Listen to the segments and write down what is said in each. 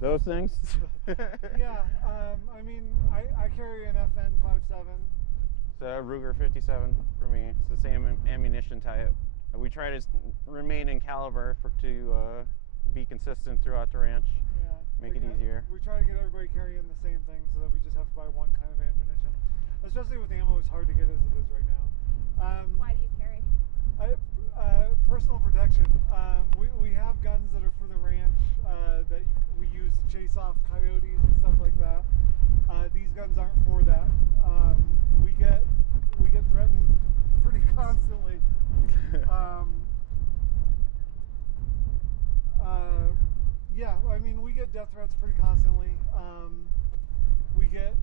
Those things? Yeah, I mean, I carry an FN 57. It's a Ruger 57 for me. It's the same ammunition type. We try to remain in caliber to be consistent throughout the ranch. Yeah, Make it easier. We try to get everybody carrying the same thing so that we just have to buy one kind of ammunition. Especially with ammo, it's hard to get as it is right now. Why do you carry? Personal protection. We have guns that are for the ranch that we use to chase off coyotes and stuff like that. These guns aren't for that. We get threatened pretty constantly. Yeah, I mean, we get death threats pretty constantly. We get,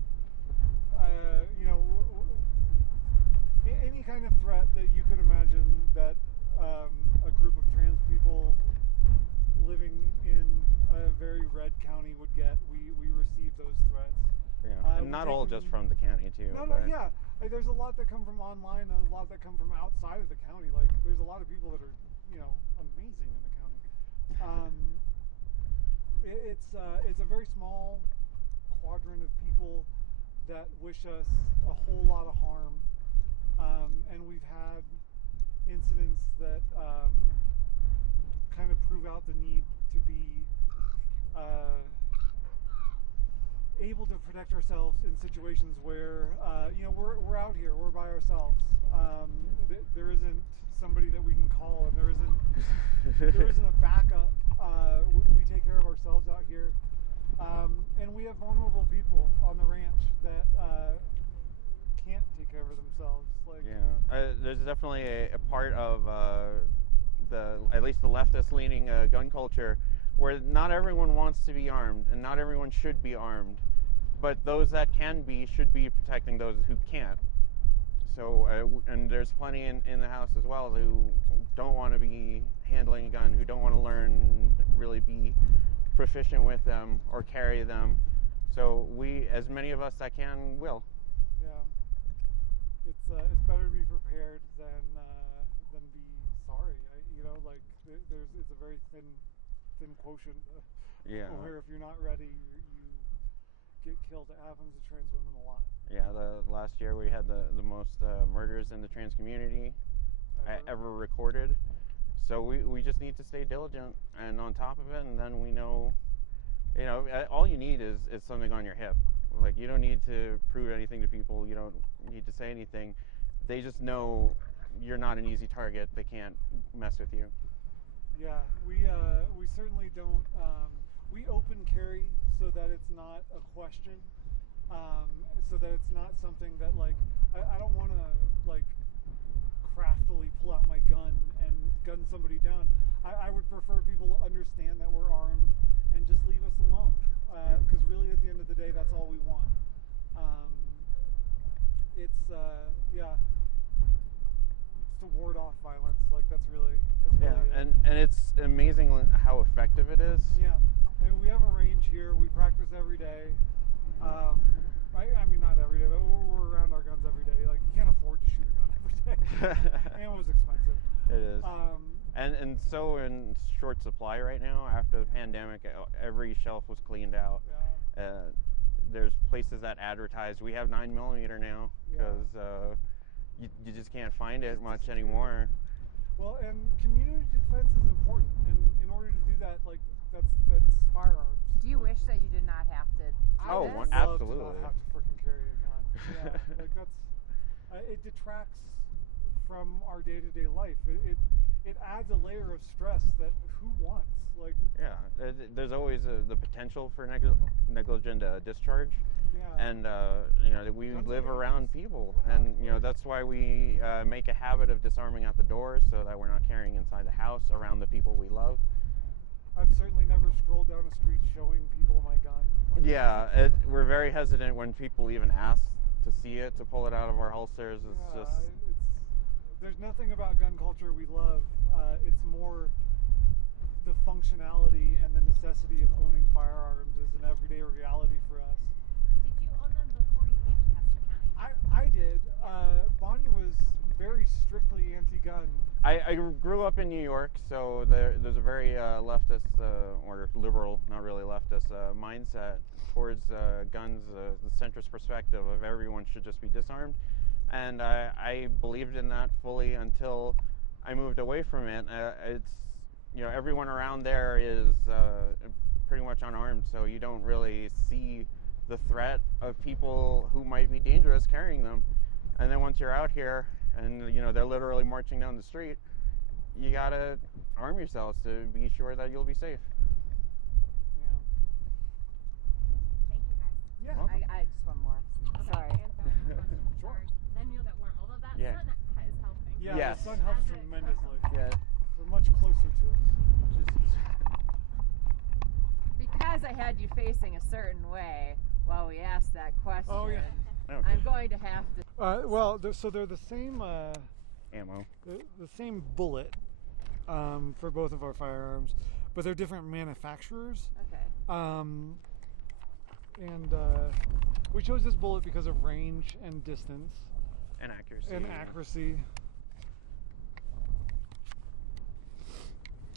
any kind of threat that you could imagine that a group of trans people living in a very red county would get. We receive those threats. Yeah, and not all just from the county too. No, yeah. Like, there's a lot that come from online, and a lot that come from outside of the county. Like, there's a lot of people that are, amazing in the county. It's a very small quadrant of people that wish us a whole lot of harm, and we've had incidents that kind of prove out the need to be able to protect ourselves in situations where we're out here, we're by ourselves. There isn't somebody that we can call, and there isn't a backup. We take care of ourselves out here, and we have vulnerable people on the ranch that can't take care of themselves. There's definitely a part of at least the leftist leaning gun culture where not everyone wants to be armed and not everyone should be armed, but those that can be should be protecting those who can't. So and there's plenty in the house as well who don't want to be handling a gun, who don't want to learn, really be proficient with them or carry them. So we, as many of us that can, will. Yeah. It's better to be prepared than be sorry. It's a very thin quotient. Where if you're not ready, you get killed. It happens to trans women a lot. Yeah, last year we had the most murders in the trans community ever recorded. So we just need to stay diligent and on top of it, and then we know, all you need is something on your hip. Like, you don't need to prove anything to people. You don't need to say anything. They just know you're not an easy target. They can't mess with you. Yeah, we certainly don't. We open carry so that it's not a question, so that it's not something that, like, I don't want to, like, craftily pull out my gun and gun somebody down. I would prefer people understand that we're armed and just leave us alone, because really at the end of the day, that's all we want. It's to ward off violence. Like, that's really it. And it's amazing how effective it is. Yeah, and we have a range here. We practice every day. I mean, not every day, but we're around our guns every day. Like, you can't afford to shoot a gun every day. Ammo's expensive. It is. And so in short supply right now. After the pandemic, every shelf was cleaned out. Yeah. There's places that advertise. We have 9mm now because you just can't find it much anymore. Well, and community defense is important, and in order to do that, like, that's firearms. Do you wish that you did not have to? Absolutely. Love to not have to freaking carry a gun. Yeah, like, that's it detracts from our day-to-day life. It adds a layer of stress that who wants? Like, yeah, there's always the potential for negligent discharge. Yeah. And we live around people, and that's why we make a habit of disarming out the doors so that we're not carrying inside the house around the people we love. I've certainly never strolled down a street showing people my gun. Yeah, we're very hesitant when people even ask to see it, to pull it out of our holsters. There's nothing about gun culture we love. It's more the functionality and the necessity of owning firearms is an everyday reality for us. Did you own them before you came to Custer County? I did. Bonnie was very strictly anti-gun. I grew up in New York, so there's a very leftist or liberal, not really leftist, mindset towards guns, the centrist perspective of everyone should just be disarmed. And I believed in that fully until I moved away from it. It's, everyone around there is pretty much unarmed, so you don't really see the threat of people who might be dangerous carrying them. And then once you're out here and they're literally marching down the street, you gotta arm yourselves to be sure that you'll be safe. Yeah. Thank you guys. Yeah. I just one more. Sorry. Sure. Then you know that all of that Yeah. sun is helping. Yeah, Yes. the sun helps tremendously. Yeah. We're much closer to it. Because I had you facing a certain way while we asked that question. Oh, yeah. Okay. I'm going to have to. So they're the same Ammo. the same bullet for both of our firearms, but they're different manufacturers. Okay. And we chose this bullet because of range and distance And accuracy. and accuracy.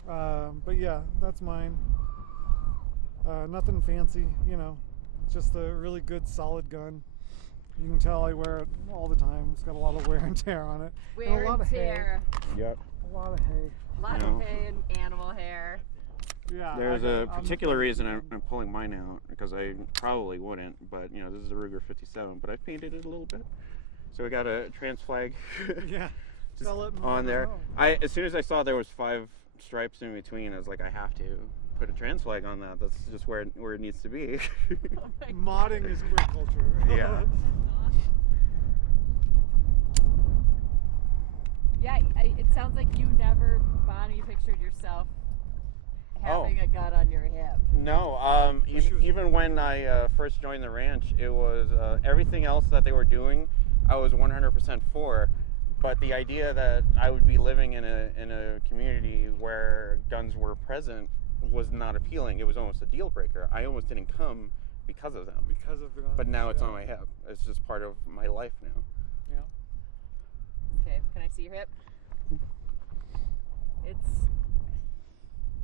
But yeah, that's mine. Nothing fancy, just a really good solid gun. You can tell I wear it all the time. It's got a lot of wear and tear on it. Wear a lot and of hay. tear. Yep. A lot of hay. A lot No. of hay and animal hair. Yeah. There's I'm a particular the- reason I'm pulling mine out, because I probably wouldn't, but this is a Ruger 57, but I painted it a little bit. So we got a trans flag Yeah. just Sell it and on let there. it go. As soon as I saw there was 5 stripes in between, I was like, I have to put a trans flag on that. That's just where it needs to be. Oh my Modding is queer culture. Yeah. Yeah, it sounds like you never, Bonnie, pictured yourself having a gun on your hip. No, even when I first joined the ranch, it was everything else that they were doing, I was 100% for. But the idea that I would be living in a community where guns were present was not appealing. It was almost a deal breaker. I almost didn't come because of them. Because of the guns. But now it's yeah. on my hip. It's just part of my life now. Yeah. Okay, can I see your hip?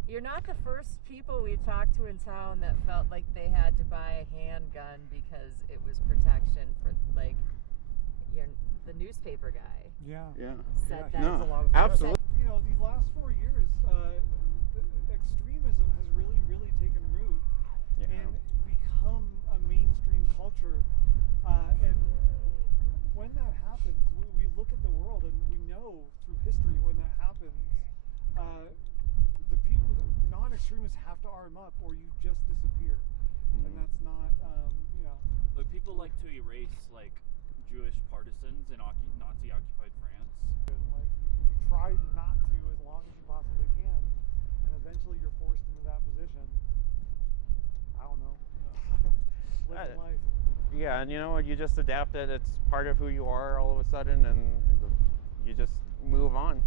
You're not the first people we've talked to in town that felt like they had to buy a handgun because it was protection for, like, the newspaper guy Yeah. Yeah. said Yeah, that. he's No, a lot of absolutely. These last 4 years, extremism has really taken root Yeah. and become a mainstream culture. And when that happens, we look at the world and we know through history when that happens, the non-extremists have to arm up or you just disappear. And that's not, Like people like to erase like Jewish partisans in Nazi-occupied France. like you try not to as long as you possibly can, and eventually you're forced into that position. I don't know. Living life. Yeah, and you just adapt it. It's part of who you are all of a sudden, and you just move on.